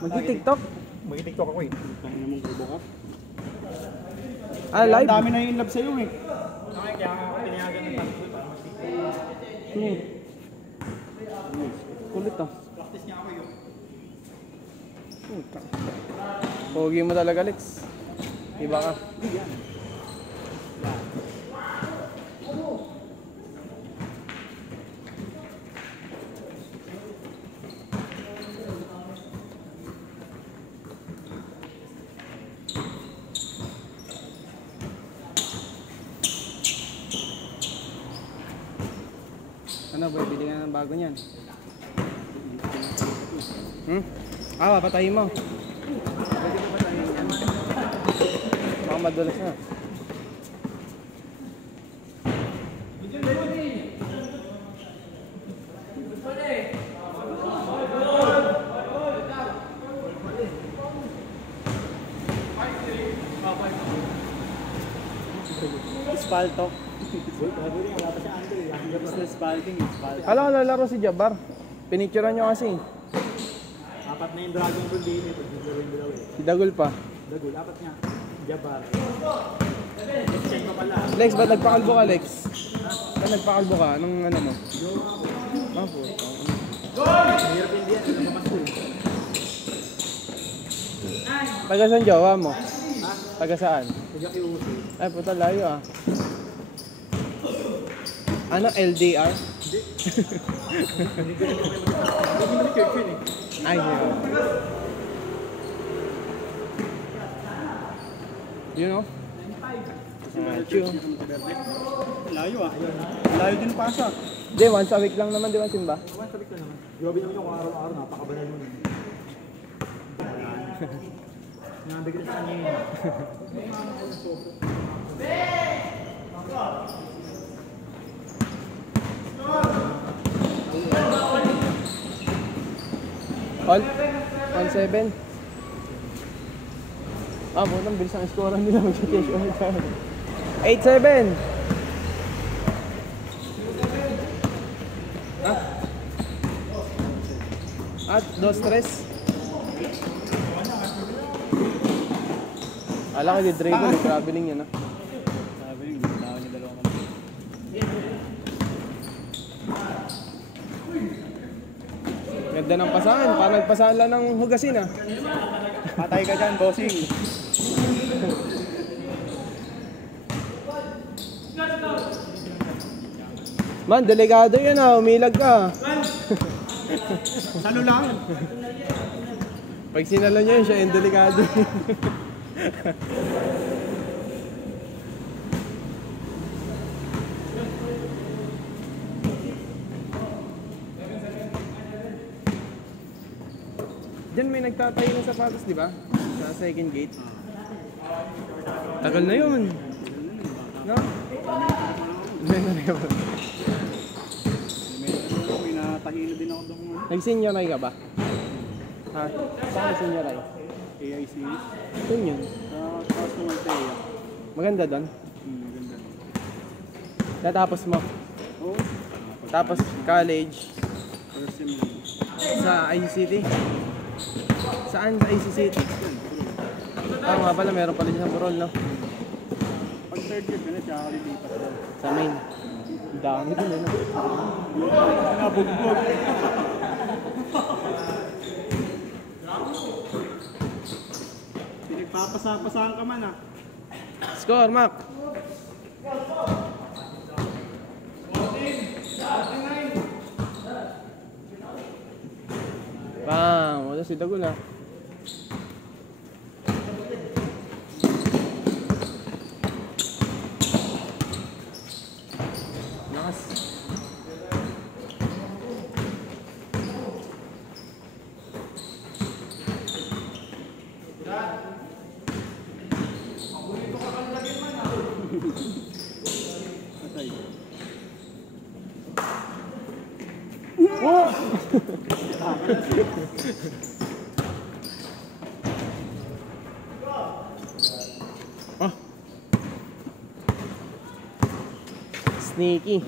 Magti-TikTok? Magti-TikTok ako eh. Kaya namang kubo ka. Ah, live? Ang dami na yung love sa'yo eh. Kaya ako pinayagan ng tatlo para mag-TikTok. Kulit ah. Practice niya ako yun. Pogi mo talaga, Lex. Iba ka. Ano boy, bili ka ng bago niyan? Ah, papatayin mo. Pwede ko patayin yan. Baka madulas na. Spaltok. Spalting. Alam ko lalaro si Jabbar. Pinicturean nyo kasi. Apat na yung Dragon Ball din eh. Pag-drawing eh. Si Dagul pa. Dagul, apat nga. Jabar. Check ko pala. Lex, ba't nagpakalbo ka, Lex? Ba't nagpakalbo ka? Anong ano mo? Ah, po. Mahirap hindi yan. Alam mo mas cool. Taga saan jowa mo? Ha? Taga saan? Taga-Kiusi. Ay, puta, layo ah. Ano, LDR? Hindi ko naman church yun eh. Ay, yeah. You know? Chu. Layo ah. Layo din pasa. Di, once a week lang naman, di ba, Simba? One sabik ka naman. Grabe naman yung kung araw-araw, napakabanal mo eh. Nabi ko sa kanya yun. All? 1-7? Ah, bunang bilis ang score nila. Mag-change ulit tayo. 8-7! Ah? At 2-3? Alam ko di dribble, traveling yan ah. Sabi yung ginawa niya dalawang kami. Ganda ng pasahan, parang nagpasahan lang ng hugasin ah. Patay ka dyan, bossing. Man, delikado yan ah, umilag ka. Salo lang. Pag sinalo niya yun, siya yung delikado. Diyan may nagtatayo ng sapatos, di ba? Sa second gate. Tagal na yun. No? May natahilo din ako doon. Nag-senioray ka ba? Ha? Saan nag-senioray? AIC. Saan yun? Sa taas ng Altea. Maganda doon? Ganda. Natapos mo? Oo. Tapos college? First sem lang. Sa ICCT? Saan sa ICCT? Ah, nga pala, meron pala dyan sa Burol, no? Pag third year ka na, tsaka lilipat daw. Sa main. Ang dami dun, eh, no? Nabugbog. Pinagpapasapasahan ka man ah. Score, Mac! Bam! Wala si Dagul, ah. Lakas. Patay. Oh! Ah. Sneaky.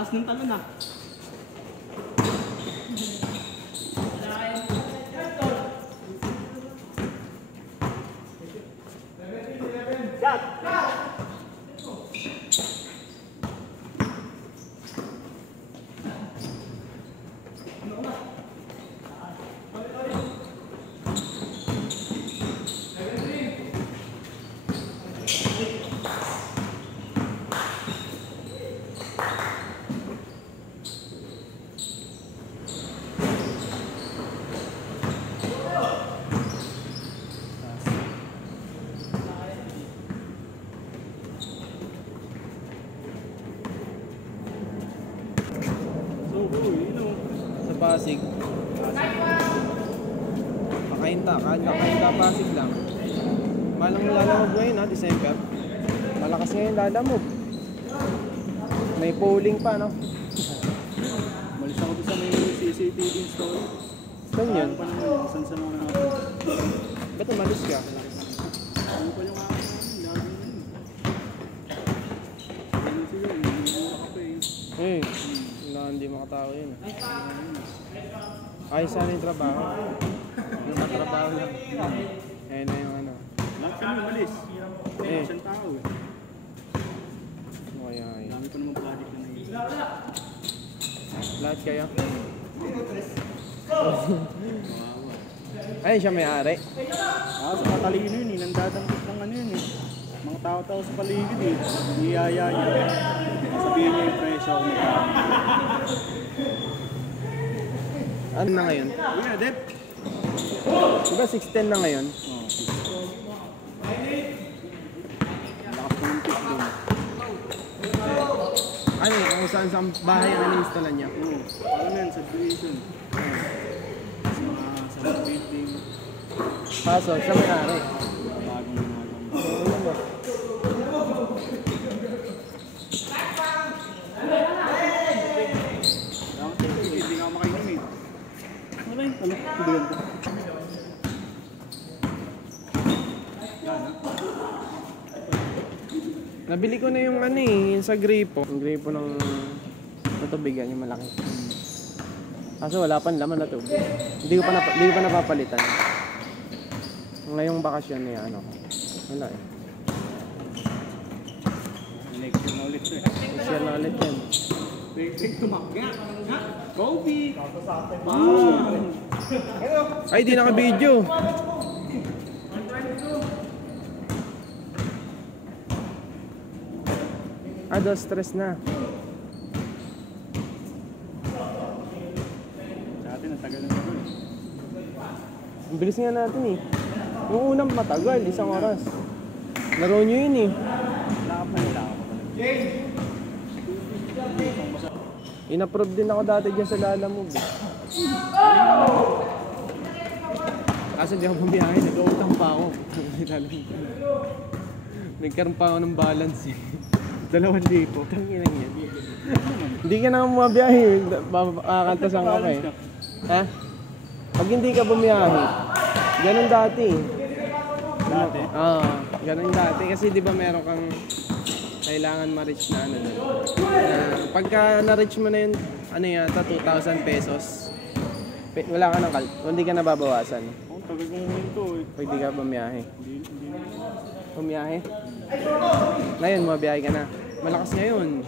Lakas ng talon ah. Sa Pasig. Kakainta Pasig lang. Malang lalamog ngayon ha, December. Malakas ngayon lalamog. May polling pa, no? Malis ako doon sa may CCTV install. Saan yun? Pa naman, saan sa mga natin. Ba't umalis ka? Ano pa yung mga lagi na yun? Ano sila, hindi mo makape. Eh, hindi makatawa yun. Ayos sana yung trabaho. Yung matrabaho lang. Ayun na yung ano. Lahat kami umalis. Eh. Isang tao eh. Kaya ayun. Dami pa naman project na nangyayon. Lahat kayo? Kawawa. Ayun siya may-ari. Sa matalino yun eh, nandadangkot ng ano yun eh. Mga tao-tao sa paligid eh. Niyaya niya. Sabihin niya yung presyo kung magkano. Ano na ngayon? Kuya, Dep. Diba 610 na ngayon? Oo. Lakas ko yung tip doon. Ano yun? Kung saan sa bahay ang in-installan niya? Oo. Alam yan, subdivision. Sa mga building. Kaso, siya may-ari. Bagong ginagawa. Ano ba? Hindi nga makainom eh. Wala yung ano? Tuloyan ko. Nabili ko na yung ano eh, yung sa gripo. Yung gripo ng tutubigan, yung malaki. Kaso wala pang laman na tubig. Hindi ko pa napapalitan. Ngayong bakasyon na ano ko. Wala eh. Next year na ulit to eh. Share na ulit yan. Wait, tumakga. Kobe! Ay, di naka-video. Stress na. Sa atin, ang tagal na ito eh. Ang bilis nga natin eh. Yung unang matagal, 1 oras. Laro nyo yun eh. Lakap na nila ako pala. In-approve din ako dati dyan sa Lalamove eh. Kaso di ako bumiyahe, nag-utang pa ako. Nagkaroon pa ako ng balance eh. 2,000. Tanginang yan. Hindi ka na bumiyahe, kakantasan ka pa eh. Ha? Pag hindi ka bumiyahe, ganun dati eh. Dati? Ganun dati. Kasi di ba meron kang kailangan ma-reach na ano. Pagka na-reach mo na yun, ano yata, 2,000 pesos. Wala ka ng hindi ka nababawasan. Ang tagal kong huminto eh. Pag di ka bumiyahe. Hindi na. Bumiyahe? Ngayon, mabiyahe ka na. Malakas ngayon.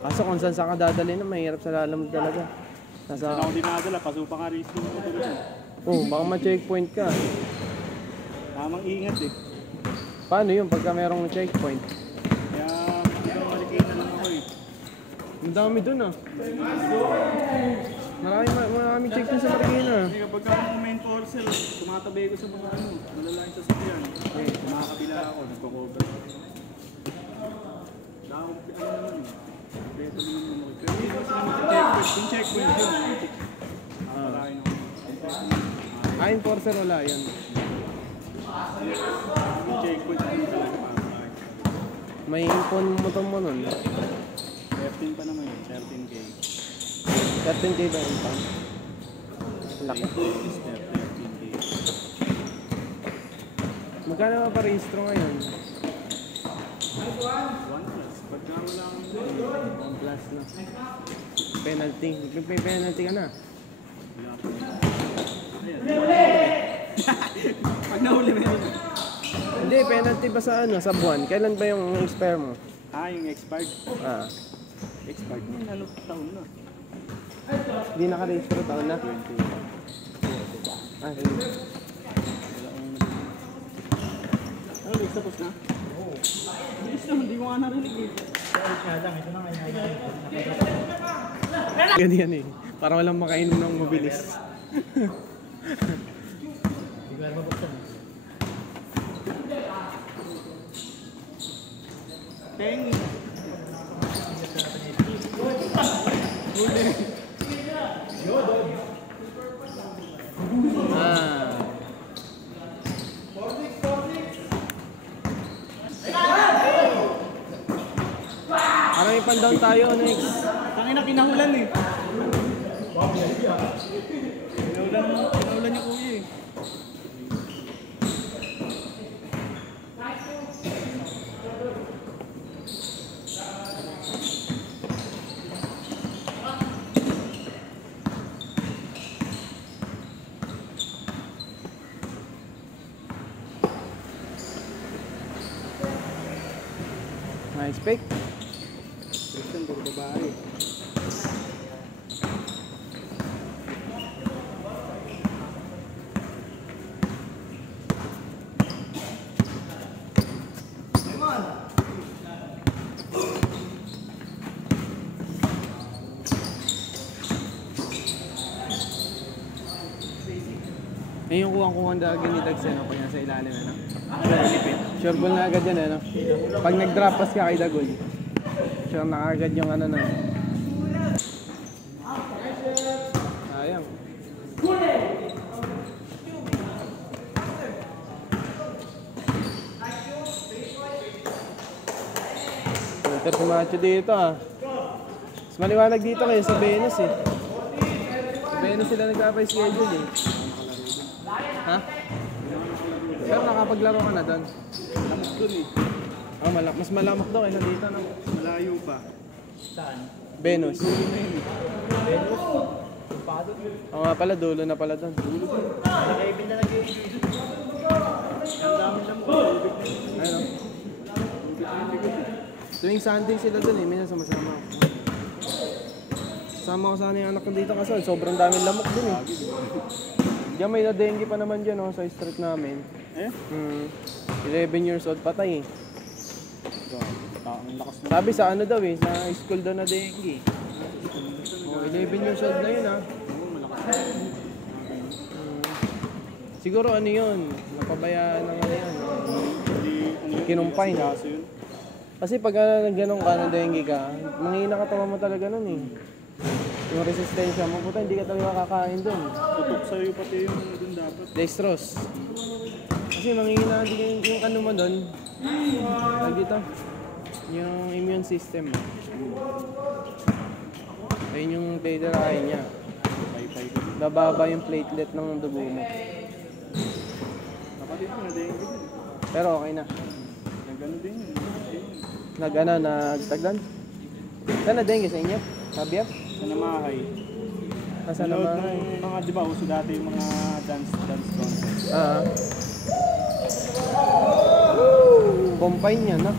Kaso kung saan ka dadali na, mahirap sa Lalamove talaga. Saan ako dinadala? Pasupa ka rin yung motor ko. Oh, baka ma-checkpoint ka. Tamang ingat eh. Paano yun pagka merong checkpoint? Kaya ibang malikay na lang ako eh. Ang dami dun ah. Maraming checkpoint sa Marikina. Kasi kapag ka mentor sir, tumatabi ko sa mga ano, malalaking sasakyan. Makakabila ako, nagko-cover. Dahil ano naman eh. Beto naman naman ako. Pero hindi ko sila mag-checkpoint. Yung checkpoint yun. Nakakalain ako. Enforcer wala yun. Yung checkpoint yun talaga makakalain. May impon mo nun. 13 pa naman yun, 13K. 13K ba yung impon? Laki. Step 13K. Magkano nga pa-registro ngayon? 1 plus. Pagka wala kang Plus na. Penalty. May penalty ka na. wala pa. Ayan. Pag nahuli mo yun. Hindi, penalty ba sa ano? Sa buwan? Kailan ba yung expire mo? Yung expired. Ah. Expired mo ano taon na. Hindi naka-register taon na. 20. Ah, sige. Ano, next tapos na? Oo. Bilis naman, hindi ko nga narinig eh. Ganyan eh. Para walang makainom ng mabilis. Teng. Ah. Parang ipan-down tayo next. Tangin na kinahulan eh. Kinahulan niya kuya eh. Nice pick. Christian, puro babae. Ngayon yung kuwang-kuwang dagin ni Dags ano, pag nasa ilalim ano. Sure ball na agad yan ano. Pag nag-drop pass ka kay Dagol, sure na agad yung ano na. Sayang. Filter si Macho dito ah. Mas maliwanag dito kayo sa Venus eh. Sa Venus sila nagpapa-schedule eh. Ha? Pero nakapaglaro ka na doon. Lamok dun eh. Oh, mas malamok daw kaysa dito no? Malayo pa. Venus. Venus. Pado. Oo nga pala, dulo na pala doon. Nag-ibig na nag-i-enjoy dun. Ang dami lang po. Ayun o. Tuwing Sunday sila doon eh, minsan sumasama ako. Sama ko sana yung anak ko dito kasi sobrang daming lamok doon eh. Diyan may na-dengue pa naman dyan oh, sa street namin. Eh? 11 years old patay eh. Ang lakas na. Sabi sa ano daw eh, sa school daw na dengue. Oh, 11 years old na yun ah. Oo, malakas na. Siguro ano yun, napabayaan ng ano yan. Kinumpay na. Kaso yun. Kasi pag ganun ka, ng dengue ka, manghina katawan mo talaga nun eh. Yung resistensya mo, puta hindi ka talaga kakain dun. Tutok sa'yo pati yung dun dapat. Dextrose. Kasi manghina din yung ano mo dun. Tag dito, yung immune system mo. Ayun yung titirahin niya. Pay-pay ko. Nababa yung platelet ng dugo mo. Kapatid ko na dengue din. Pero okay na. Nagano din yun. Nagtaglan? Saan na dengue sa inyo? Sabi Sa namahay. Nasa Nanood naman? ng mga, di ba, uso dati yung mga dance contest. Combine yan, no?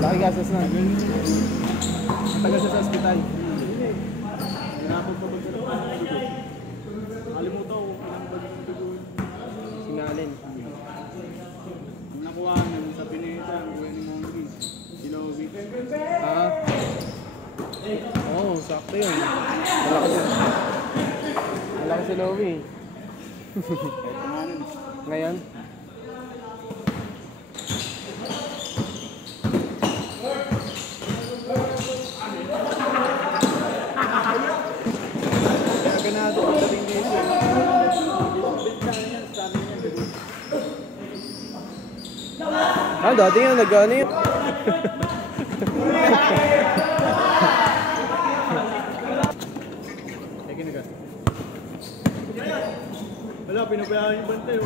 Laki gasas na. Tagal siya sa ospital. Hinapag pa ba sila ng mga dugo? Nakalimutan ko, ilang ba yung dugo? Singalin. Ang nakuha nun sa Pinita, ang buhay ni Mongi. Silovi. Oo, sakto yun. Malaki yun. Malaki si Lowy. Kahit nga nun. Ngayon? Ganado ko sa ring dito. Dati nga nag-ano yun. Wala, pinabayaan yung bantay.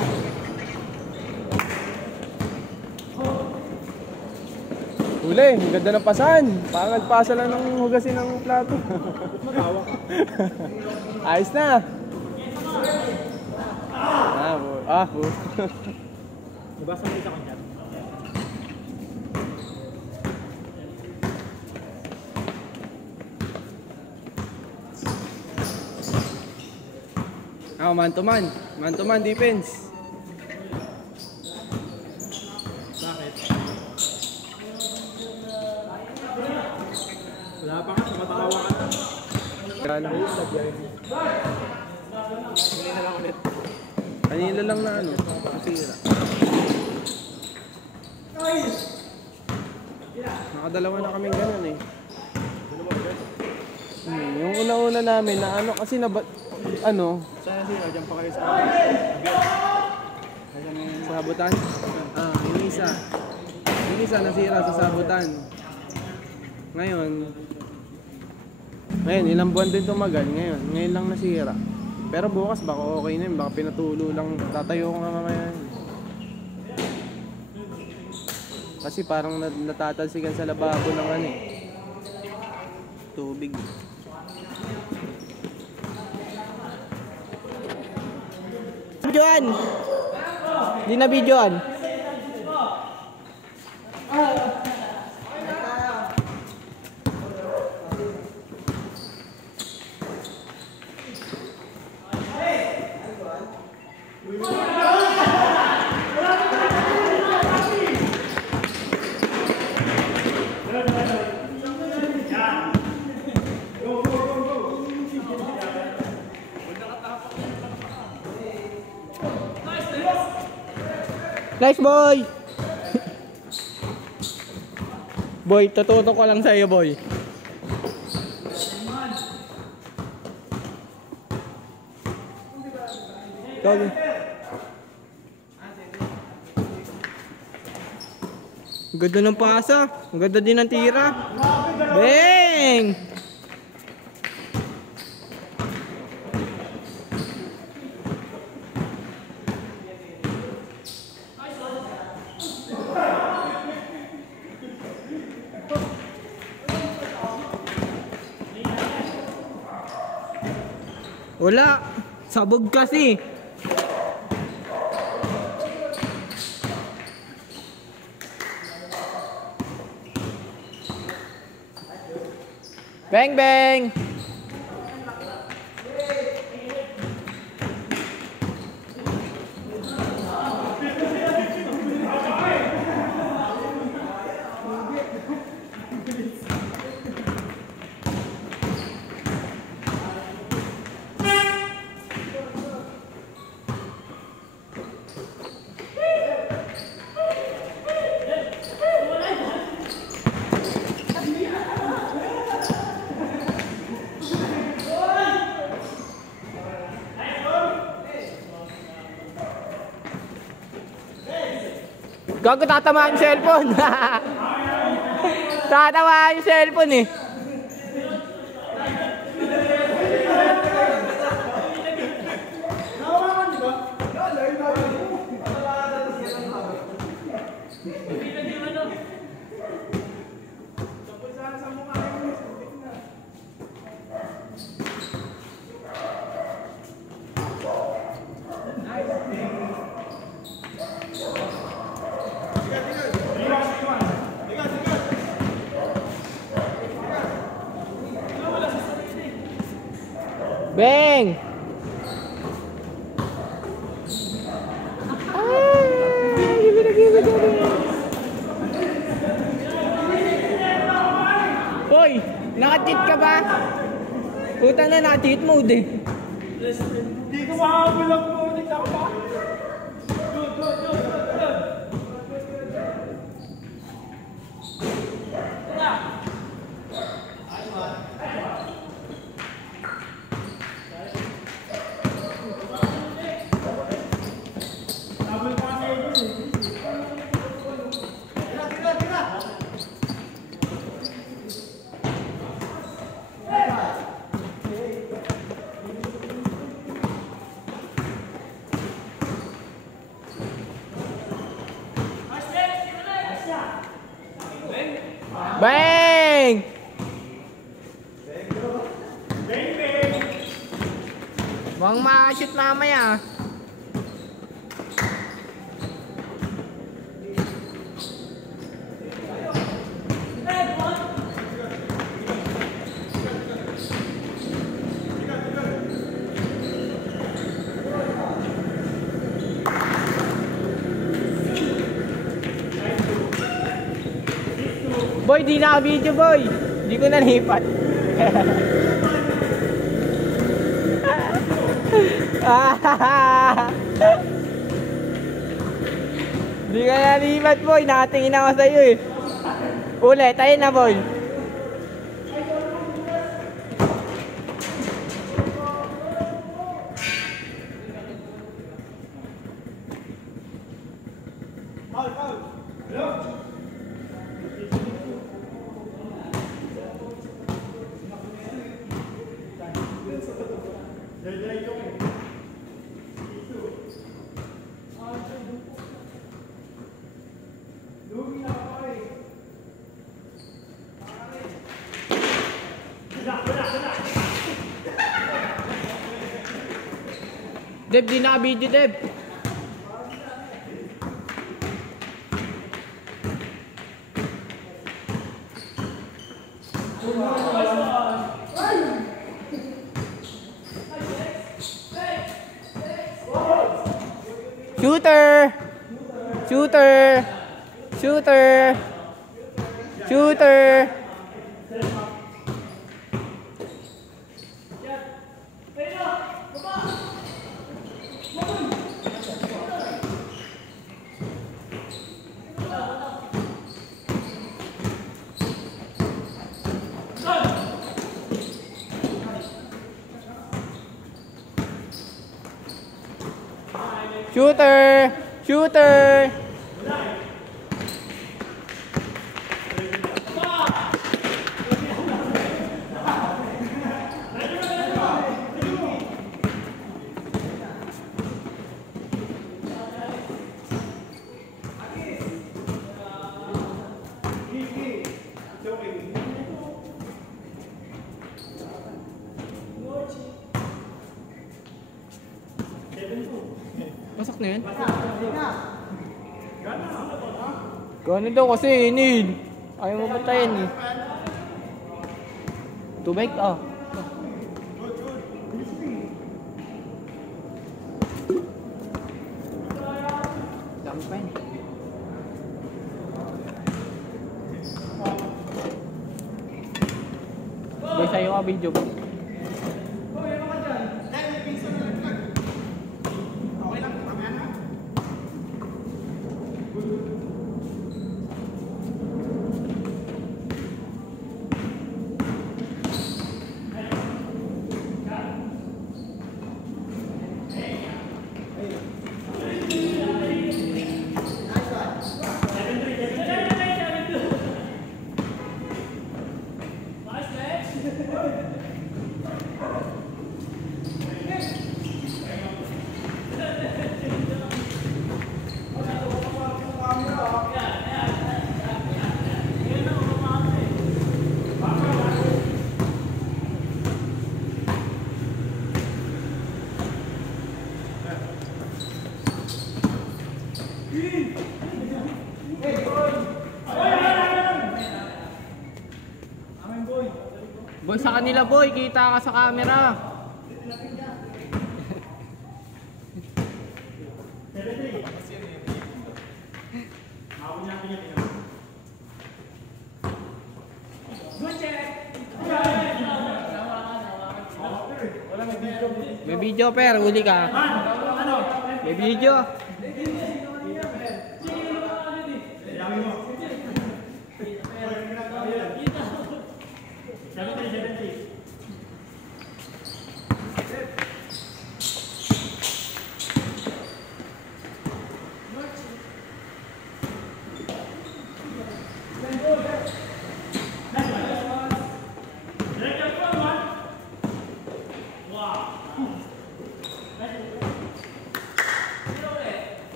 Uli, ang ganda ng pasan. Parang nagpasa lang ng hugasin ng plato. Magawa ka. Ayos na. Po. Nabasa mo isa ko dyan. Man to man. Man to man defense. Bakit? Wala pa ka, tumatawa ka na. Kala mo. Hindi na lang ulit. Kanila lang na ano. Masira. Nakadalawa na kaming ganun eh. Yung una-una namin na ano kasi ano. Sana sila, dyan pa kayo sa akin. Sa sabutan? Yung isa. Yung isa nasira sa sabutan. Ngayon, ilang buwan din tumagal. Ngayon lang nasira. Pero bukas baka okay na yun. Baka pinatulo lang. Tatayo ko nga mamaya. Kasi parang natatalsikan sa lababo ng ano eh. Tubig. Videoan. Hindi na videoan. Nice boy! Boy, tututo ko lang sa'yo boy. Go. Ang ganda ng pasa. Ang ganda din ng tira. Bang! Wala. Sabog kasi. Bang bang. Gago, tatamaan yung cellphone. Tatamaan yung cellphone eh. Bang! Hoy, naka-cheat ka ba? Puta na, naka-cheat mode eh. Hindi ko makahabol ang putik ako pa. Bang! Mukhang ma-shoot mamaya. Boy, di naka-video boy. Di ko nalipat. Di ka nalipat boy. Nakatingin ako sa'yo eh. Ulit, tayo na boy. Deb, di naka-video, Deb. Shooter! Shooter! Shooter! Shooter! Shooter! Shooter! Pasok na yun? Gano'n daw kasi inid. Ayaw mo batayin eh. Tubig? Oh. Dami pa yun. Boy, sa'yo ka video ko. Boy, sa kanila boy, kita ka sa camera. May video per, huli ka. May video.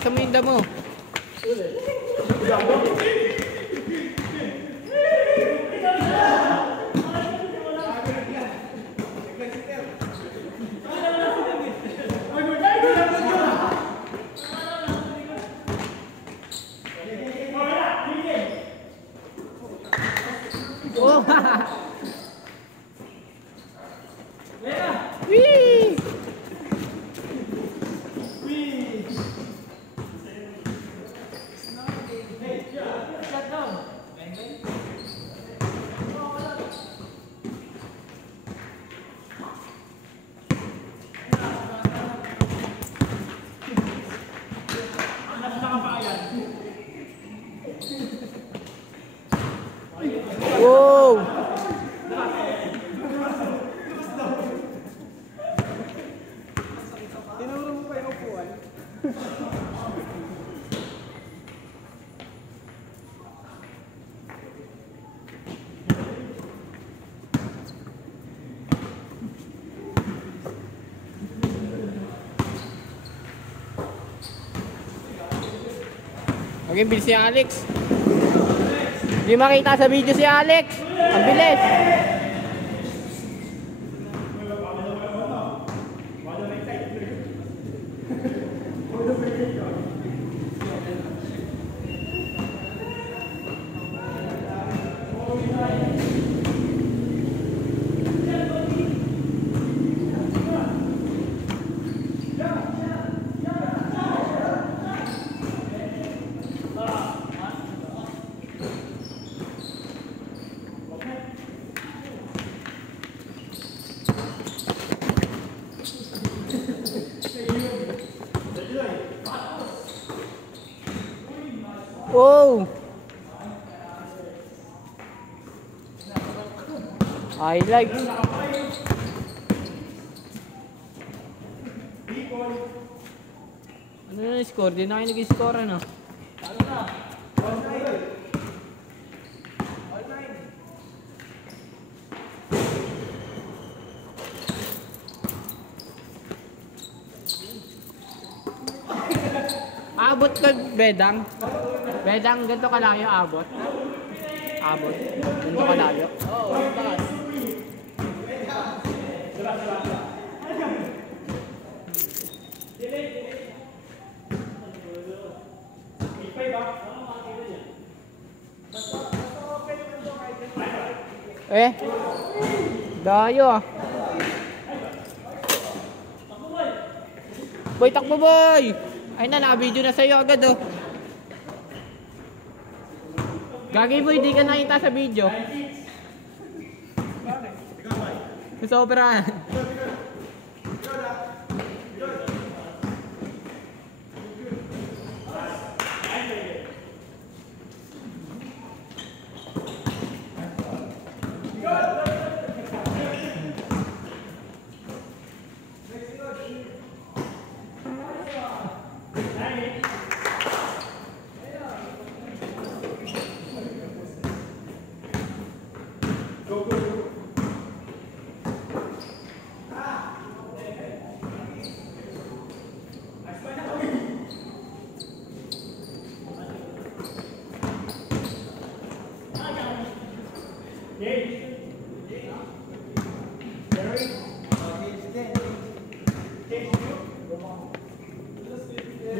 Labasan mo yung damo. Oh! Wee! Wow! Tinuro mo pa yung upuan. Okay, bilis si Alex. Hindi makita sa video si Alex. Ang bilis. Oh! I like. Ano na yung score? Di na kayo nag-score ano? Abot ka, Bedang. Bedang, ganito kalayo abot. Abot. Ganito kalayo. Oo, taas. Eh, dayo ah. Boy, takbo boy! Ay na, naka-video na sa'yo agad oh. Gagi boy, di ka nakita sa video. Sa operahan.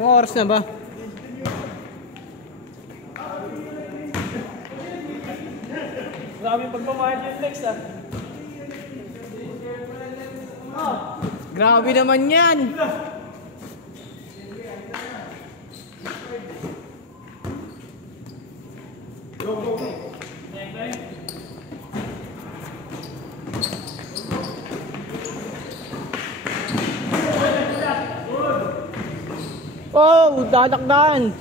Yung oras na ba? Maraming pagmamahal yung flex ah. Grabe naman yan! Oh, dadakdan!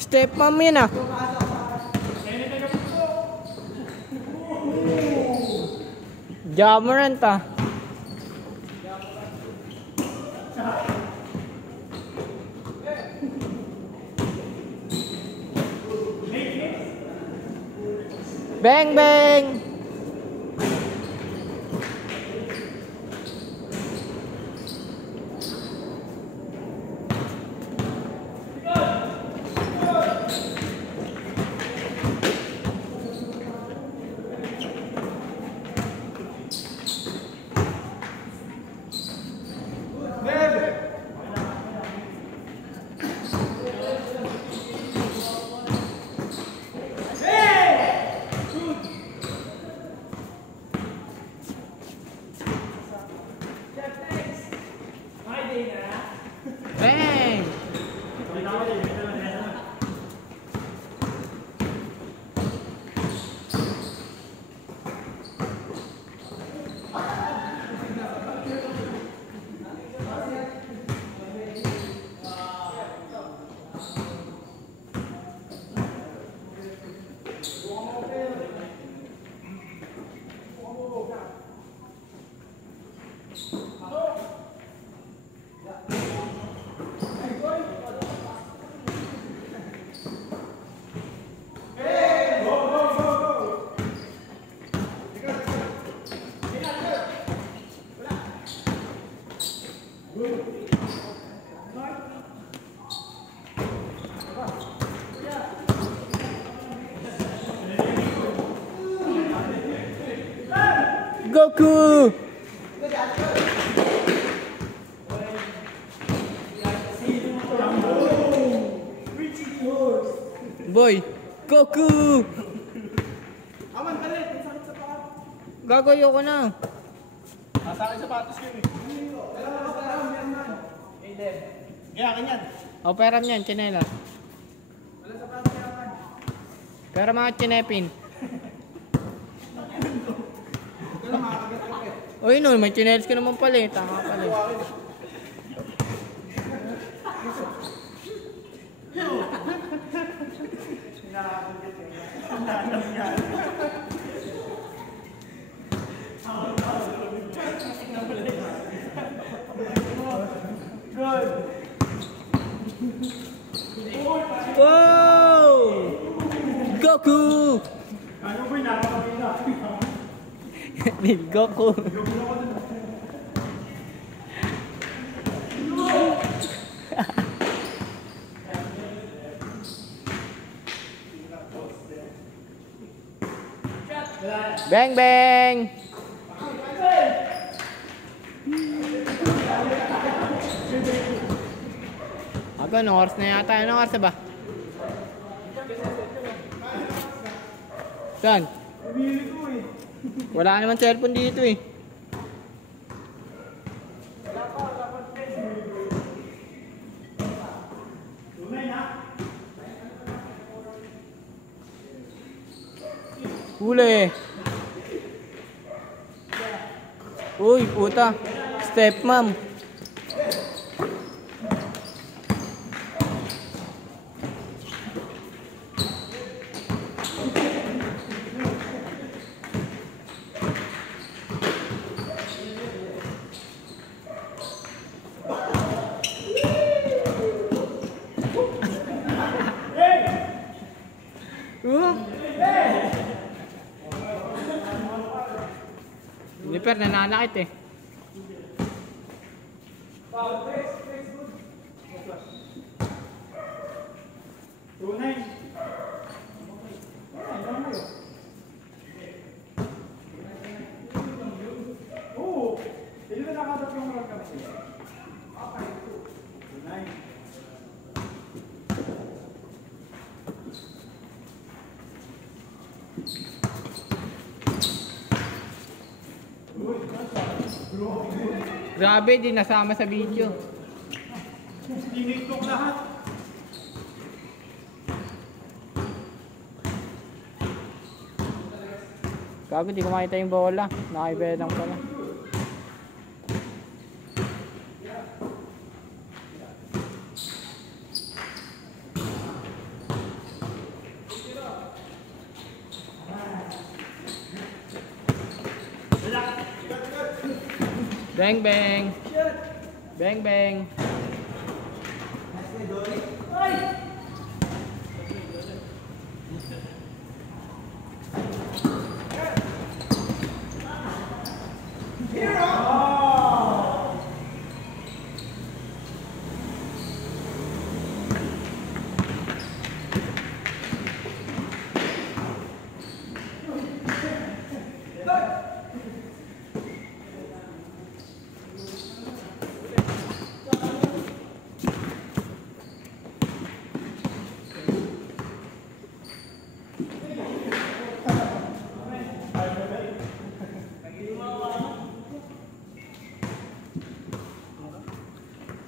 Step mom yun ah. Jamarant ah. Bang bang! Bang! Goku! Boy, Goku! Aman, kalit. Ang sakit sa paa. Gagayo ko na. Nasa akin sapatos yun eh. Kaya akin yan. O, peram yan, chinelas. Pero mga chinepin. Uy, no, may chinelas ka naman pala eh. Tama pala eh. Wow! Goku! Ano ba yung nakakabila? Lil Goku. Bang bang! Aga, anong oras na yata? Anong oras na ba? Saan? Wala naman cellphone dito eh. Huli. Uy, puta. Step mom. Liper, nananakit eh. Tunay. Oo. Hindi na nakadap yung mga kasi. Tunay. Grabe, di nasama sa video. Tinigtok lahat. Gago, di ko makita yung bola. Nakaibelang pala. Bang bang. Bang bang.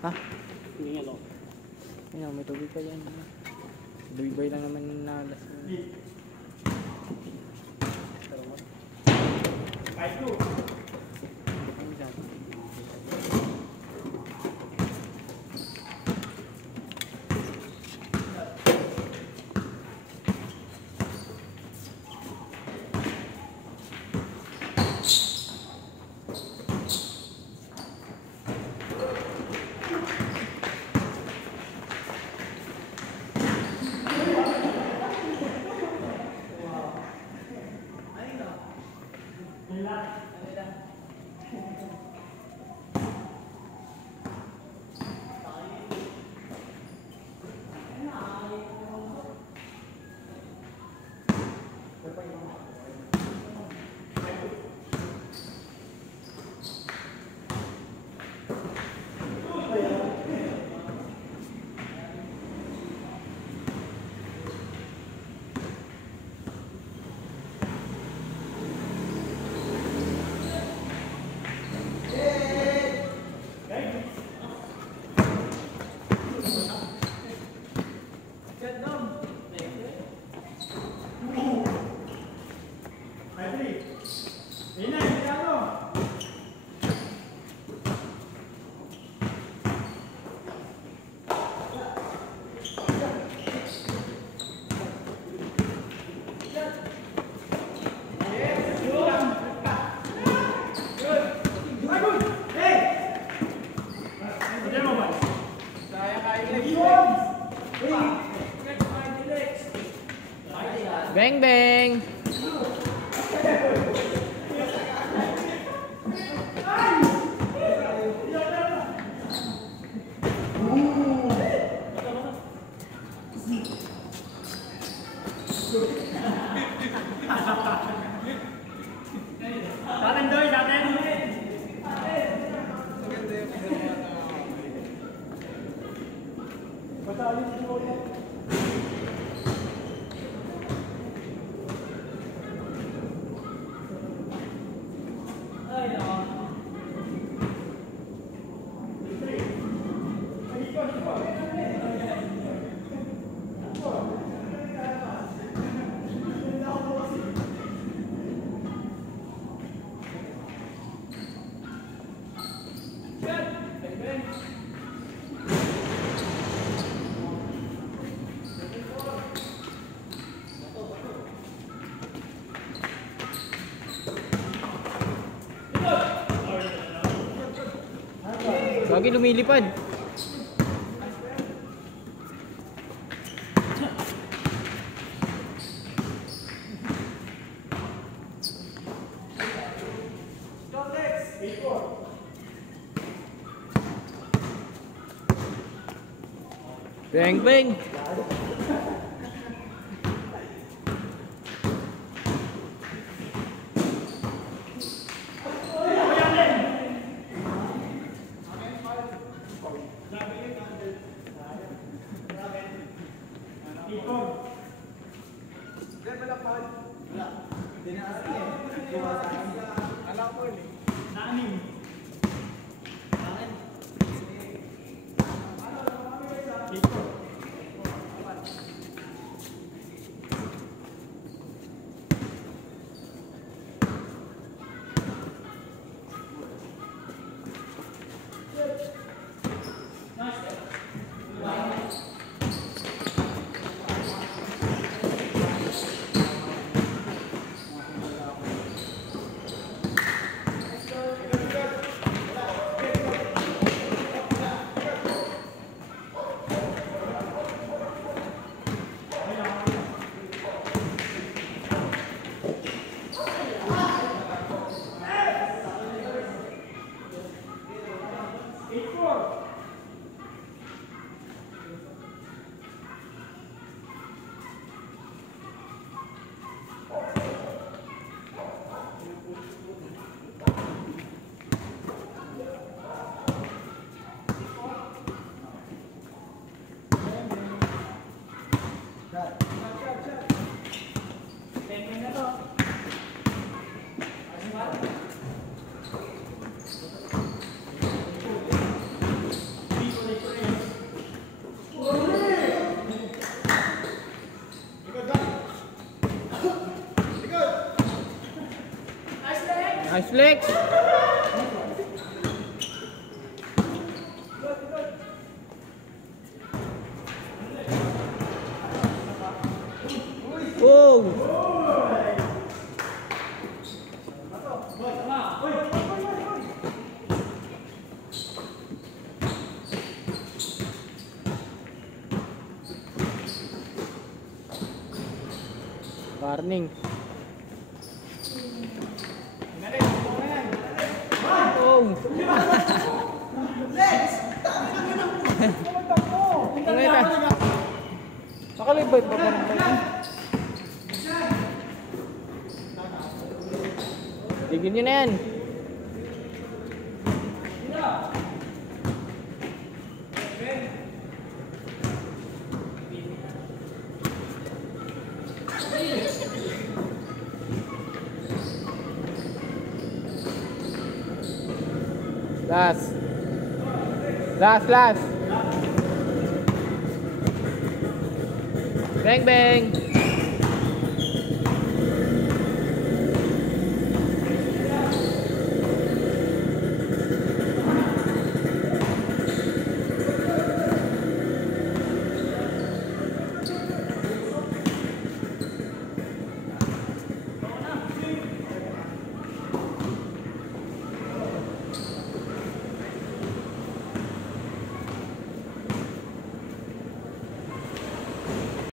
Ha? Hindi nga, Ayun, may tubig pa dyan. Duy-boy lang naman yung nalas. Bang bang! Daten doy, daten. Lagi lumilipad. Bang bang. Nice flex. Oh! Warning. Oh! Tangay na. Nakalibay pa parang kayo. Tigil nyo na yan. Last. Last. Bang bang.